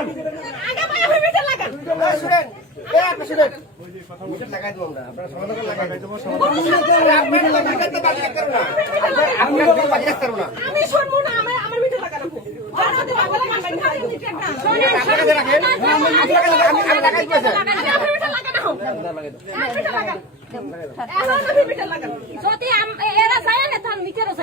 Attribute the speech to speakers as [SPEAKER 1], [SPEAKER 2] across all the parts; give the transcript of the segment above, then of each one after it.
[SPEAKER 1] আগে মায়া মিটার লাগান।
[SPEAKER 2] শুনেন এই আপনি শুনেন। মিটার লাগাই দেবো আমরা। আপনারা সমাধান লাগাই দেবো আপনারা তো মিটার বাকি রাখতে না আপনারা বাকি রাখতে না
[SPEAKER 1] আমি শুনব না আমার আমার মিটার লাগানো আর ওদের বাবা লাগান না মিটার না
[SPEAKER 2] আপনার কাছে রাখেন আপনার কাছে আমি আমি লাগাই দিবো। স্যার
[SPEAKER 1] আগে মিটার লাগানো। হোক আর মিটার লাগান। এখন আমি মিটার লাগান।
[SPEAKER 3] যদি এরা যায় না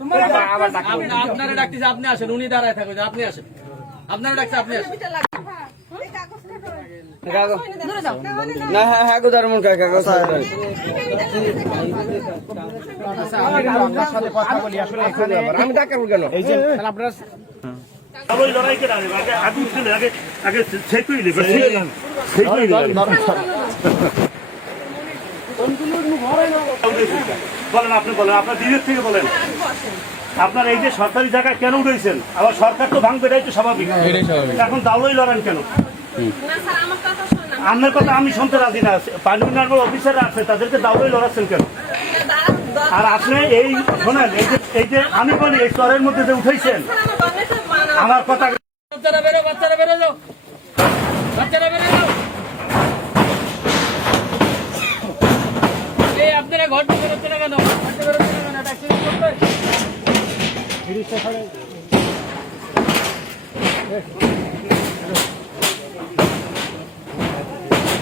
[SPEAKER 3] মনে
[SPEAKER 2] হয়।
[SPEAKER 1] আমার
[SPEAKER 4] আপনারা ডাকতেছে আপনি আসেন উনি দাঁড়ায় থাকুন আপনি আসেন আপনারা ডাকছে আপনি আসেন
[SPEAKER 1] মিটার লাগান এই কাগজটা
[SPEAKER 5] না হ্যাঁ হ্যাঁ গোদার মন কাকা কথা
[SPEAKER 2] আমি ডাকাবো কেন?
[SPEAKER 6] ওই লড়াই করে আগে আগে আগে উঠলে আগে আগে ছেকুই নেবে? ছেকুই নেবে? বলেন আপনি বলেন আপনার দিনের থেকে বলেন। আপনার এই যে সরকারি জায়গায় কেন উঠেছেন? আবার সরকার তো ভাঙবে এটাই তো স্বাভাবিক। এখন দাওলাই লড়েন কেন? আপনার কথা আমি শুনতে রাজি না। পানি উন্নয়ন অফিসাররা আছে তাদেরকে দাওলাই লড়াচ্ছেন কেন? আর আপনি এই শোনেন এই যে এই যে আমি বলি এই চরের মধ্যে যে উঠেছেন
[SPEAKER 1] আমার
[SPEAKER 6] কথা
[SPEAKER 4] বাচ্চারা বেরো বাচ্চারা বেরো যাও। বাচ্চারা বেরো যাও। এই আপনারা ঘর থেকে বেরোচ্ছে না কেন? ঘর থেকে বেরোচ্ছে না কেন? এটা করবে?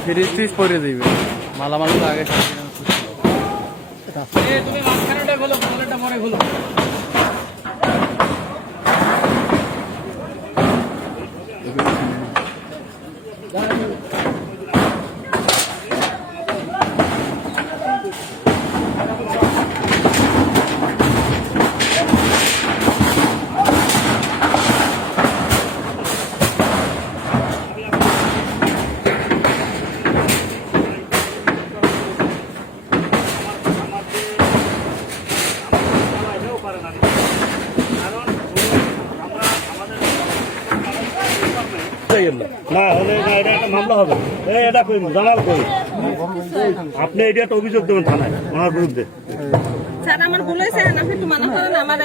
[SPEAKER 5] ফ্রিজ ফ্রিজ পরে দিবে। মালামাল তো আগে
[SPEAKER 4] তুমি মাঝখানেটা খোলো কোনটা পরে খোলো।
[SPEAKER 6] না হলে না এটা একটা মামলা হবে। এই এটা কই জানাল কই? আপনি এটা একটা অভিযোগ দেবেন থানায় ওনার বিরুদ্ধে।
[SPEAKER 1] ভুল মানা আমার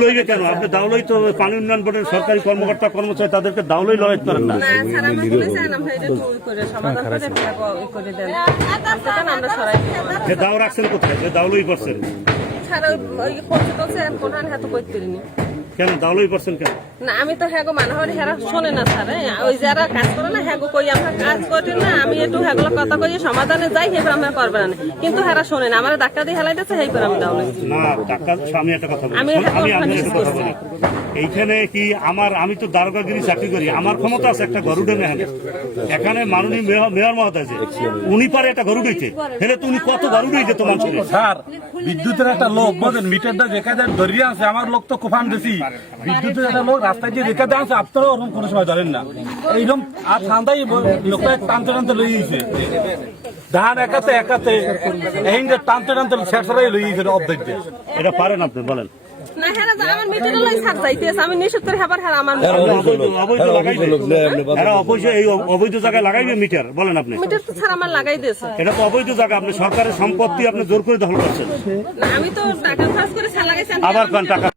[SPEAKER 6] হইবে কেন? আপনি দাওলাই তো পানি উন্নয়ন বোর্ডের সরকারি কর্মকর্তা কর্মচারী তাদেরকে দাওলাই লড়াই করেন না।
[SPEAKER 1] না স্যার আমার ভুল হয়েছে আমরা এটা একটু ই করে সমাধান করে টাকা ই করে দেন। সেটা আমরা সরাই দিই
[SPEAKER 6] যে দাও রাখছেন কোথায়? যে দাওলাই করছেন।
[SPEAKER 1] স্যার ওই খরচ করছে করছে কোরআন হাতে করতে পারিনি।
[SPEAKER 6] কেন? দাওলাই করছেন কেন?
[SPEAKER 1] না আমি তো হ্যাগো হেরা শোনে না স্যার হ্যাঁ। ওই যারা কাজ করে না হ্যাগো কই আমরা কাজ করি না আমি একটু হ্যাগুলো কথা কই সমাধানে যাই আমরা করবে না। কিন্তু হেরা শোনে না আমার ধাক্কা দিয়ে হেলাই দিচ্ছে আমি দাও
[SPEAKER 6] না টাকা আমি একটা কথা বলি
[SPEAKER 1] আমি
[SPEAKER 6] আমি একটা কথা বলি। এইখানে কি আমার আমি তো দারোগাগিরি চাকরি করি আমার ক্ষমতা আছে একটা গরু ডেঙে এখানে। এখানে মাননীয় মেয়র মহোদয় যে উনি পারে একটা গরু ডইতে হেলে তো উনি কত গরু ডইতে তোমার
[SPEAKER 7] স্যার বিদ্যুতের একটা লোক বোঝেন মিটারটা যেখানে ধরিয়ে আছে আমার লোক তো কুফান দিছি বিদ্যুতের একটা লোক রাস্তায় দিয়ে রেখে দেওয়া আছে আপনারাও ওরকম কোনো সময় ধরেন না। এইরকম আর ঠান্ডাই লোকটা টানতে টানতে লই গেছে। ধান একাতে একাতে এই টানতে টানতে শেষরাই লই গেছে অর্ধেক
[SPEAKER 6] এটা পারেন আপনি বলেন। অবৈধ লাগাইবে জায়গায় মিটার বলেন আপনি।
[SPEAKER 1] মিটার তো ছাড় আমার লাগাই দিয়েছে।
[SPEAKER 6] এটা তো অবৈধ জায়গা আপনি সরকারের সম্পত্তি আপনি জোর করে দখল করছেন।
[SPEAKER 1] আমি তো টাকা খরচ করে ছাড় লাগাইছি আমি-
[SPEAKER 6] আবার টাকা?